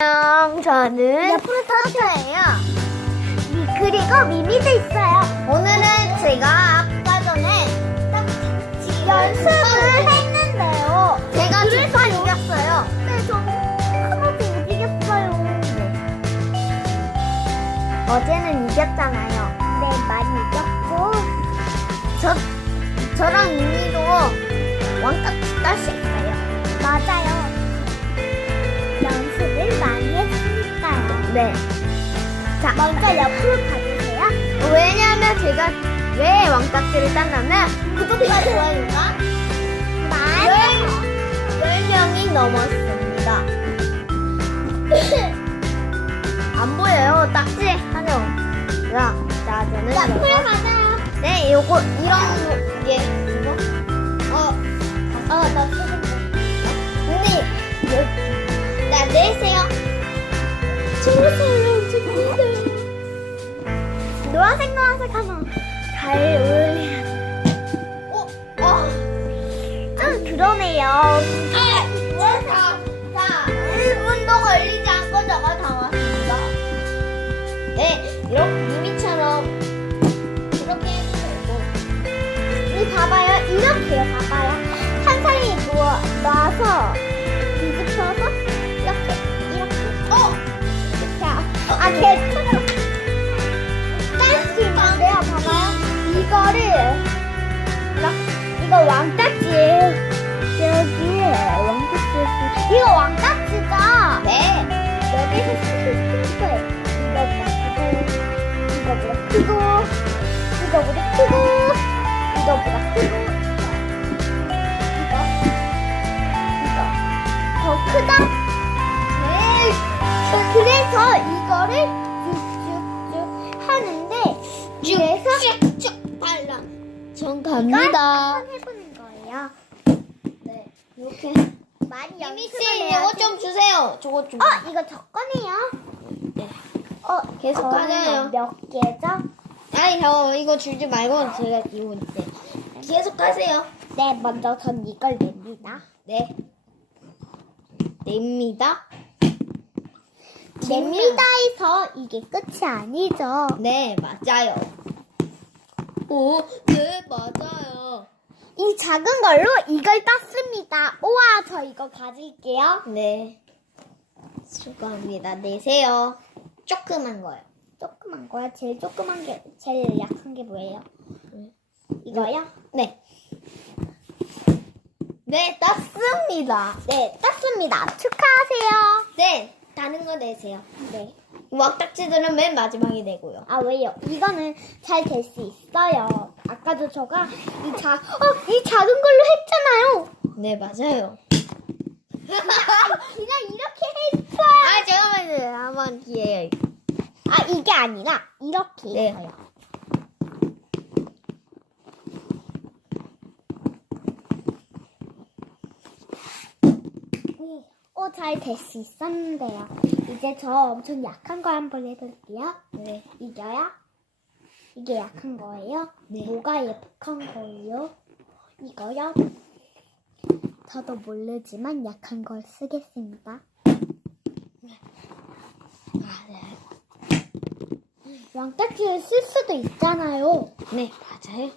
안녕, 저는 옆으로 터져예요. 그리고 미미도 있어요. 오늘은 제가 아까 전에 딱 지금 연습을 했는데요. 제가 그래서 이겼어요. 네, 저는 하나도 못 이겼어요. 어제는 이겼잖아요. 네, 많이 이겼고. 저 저랑 미미도 왕딱지 딸수 네. 자, 먼저 옆으로 가주세요. 왜냐하면 제가 왜 왕딱지를 땄냐면 구독과 좋아요가 많이 10명이 넘었습니다. 안 보여요. 딱지 하죠. 자, 자, 저는 옆으로 이거- 가자요. 네, 요거 이런 게 이거 어, 어, 나. 근데 여, 나 내세요. 주세요. 노란색, 노란색 하나. 잘 어울려. 어, 어. 좀 그러네요. 아, 자, 자, 1분도 걸리지 않고 저가 다 왔습니다. 네, 이렇게 미미처럼 이렇게 해도 되고. 이 봐봐요. 이렇게요. 봐봐요. 한 사이에 누워 놔서 뒤집혀서 이렇게 이렇게 어, 이거보다 크고 이거보다 크고 이거보다 크고 이거보다 크고 이거 이거 더 크다. 네. 그래서 이거를 쭉쭉쭉 하는데 그래서 쭉쭉 발라. 전 거예요. 네. 이렇게. 많이 미미 연습을 씨, 해야지. 이거 좀 주세요. 저거 좀. 어 이거 저 거네요. 네. 어 계속 저는 하자요. 몇 개죠? 아니, 저 이거 줄지 말고 제가 이제 계속 하세요. 네 먼저 전 이걸 냅니다. 네. 냅니다. 냅니다 해서 이게 끝이 아니죠. 네, 맞아요. 오, 네, 맞아요. 이 작은 걸로 이걸 땄습니다. 우와, 저 이거 가질게요. 네. 수고합니다. 내세요. 조그만 거요. 조그만 거야. 제일 조그만 게, 제일 약한 게 뭐예요? 이거요? 네. 네, 땄습니다. 네, 땄습니다. 축하하세요. 네, 다른 거 내세요. 네. 왁딱지들은 맨 마지막에 내고요. 아, 왜요? 이거는 잘 될 수 있어요. 아까도 저가 이 자, 어, 이 작은 걸로 했잖아요. 네, 맞아요. 그냥 이렇게 했어요. 아, 잠깐만요. 한번 기회요. 아, 이게 아니라 이렇게 네. 했어요. 어, 잘될 수 있었는데요. 이제 저 엄청 약한 거 한번 해볼게요. 네. 이거요? 이게 약한 거예요? 네. 뭐가 약한 거예요? 이거요? 저도 모르지만 약한 걸 쓰겠습니다. 아, 네. 왕딱지를 쓸 수도 있잖아요. 네, 맞아요.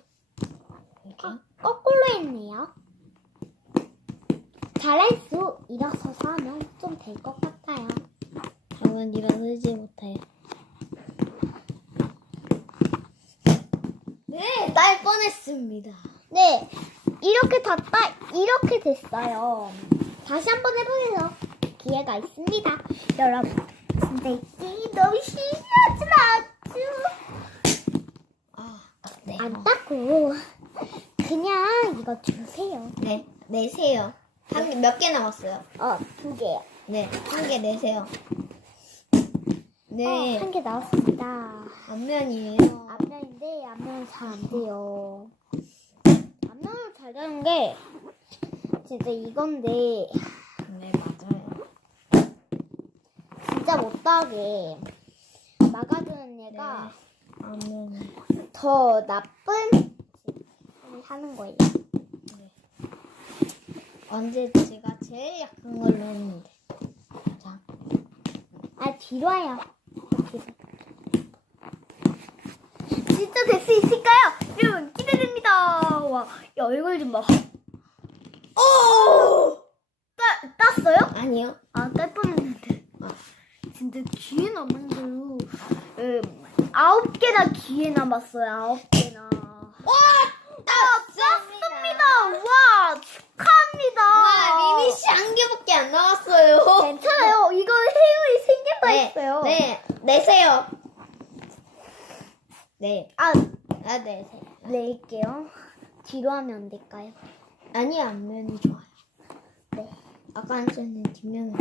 이렇게. 아, 거꾸로 했네요. 잘할 수 일어서서 하면 좀 될 것 같아요. 저는 일어서지 못해요. 네, 딸 뻔했습니다. 네, 이렇게 다 이렇게 됐어요. 다시 한번 해보세요. 기회가 있습니다. 여러분, 진짜 이 너무 마죠? 아, 네. 안 닦고 그냥 이거 주세요. 네, 내세요. 한 개, 몇 개 남았어요? 어, 두 개요. 네, 한 개 내세요. 네, 어, 한개 나왔습니다. 앞면이에요. 앞면인데 앞면은 잘 안 돼요. 앞면은 잘 되는 게 진짜 이건데 네, 맞아요. 진짜 못하게 막아주는 얘가 앞면. 더 나쁜 짓을 하는 거예요. 언제 제가 제일 약한 걸로 했는데. 자, 아 뒤로 와요. 뒤로. 진짜 될 수 있을까요? 여러분 기대됩니다. 와, 야, 얼굴 좀 봐. 오! 따, 땄어요? 아니요. 아, 딸 뻔했는데. 진짜 귀에 남았는데요. 음, 아홉 개나 귀에 남았어요. 아홉 개나. 와! 땄습니다. 와, 축하합니다. 와, 미미 씨 한 개밖에 안 나왔어요. 괜찮아요. 이거 해율이 생긴다 네, 했어요. 네, 내세요. 네, 아, 아, 내세요. 낼게요. 뒤로 하면 안 될까요? 아니, 앞면이 좋아요. 네. 아까 전에 뒷면을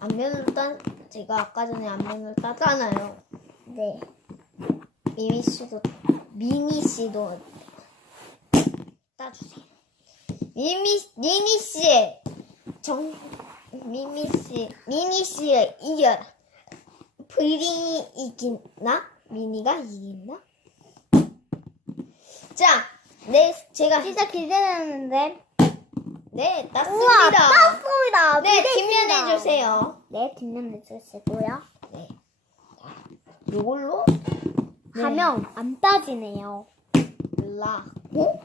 앞면으로 따 제가 아까 전에 앞면으로 따잖아요. 네. 미미 씨도 미니 씨도 따주세요. 미미 미니 씨정 미미 씨 미니 씨의 이겨 브링이 이기나 미니가 이기나? 자, 네 제가 진짜 기대되는데. 네 우와, 땄습니다. 땄습니다. 네 기대됩니다. 뒷면 해 주세요. 네, 뒷면 해 주시고요. 네. 요걸로 네. 하면 안 빠지네요. 라. 어?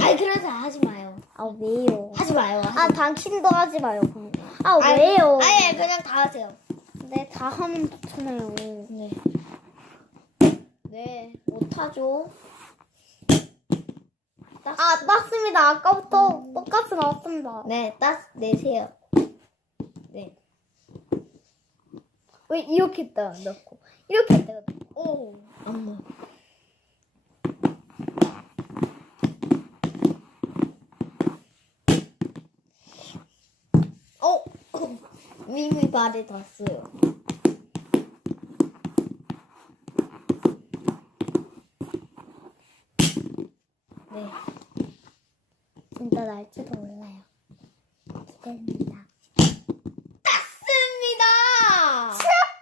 아니 그래서 하지 마요. 아, 왜요? 하지 마요. 아, 당신도 하지 마요. 그럼. 아, 아니, 왜요? 아니 그냥 다 하세요. 네, 다 하면 좋잖아요. 네. 네. 못하죠. 땄- 아, 땄습니다. 아까부터 음. 똑같이 나왔습니다. 네, 따 내세요. 네. 왜 이렇게 했다가 넣고, 이렇게 넣고. 오. 엄마. 어. 미미 발에 닿았어요. 네. 진짜 날지도 몰라요. 기대됩니다. 땄습니다.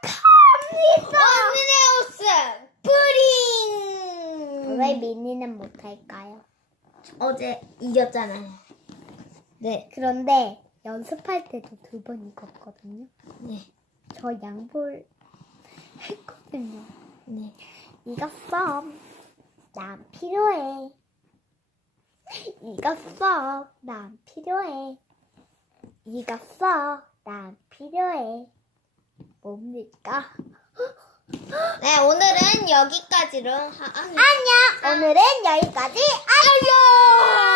축하합니다! 오미네우스 프링. 왜 미니는 못할까요? 어제 이겼잖아요. 네. 그런데 연습할 때도 두 번 이겼거든요. 네. 저 양볼 했거든요. 네. 이겼어. 난 필요해. 이겼어. 난 필요해. 이겼어. 난 필요해. 뭡니까? 네, 오늘은 여기까지로 하, 아니, 안녕. 오늘은 여기까지.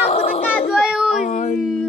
안녕. 구독과 좋아요. 안녕.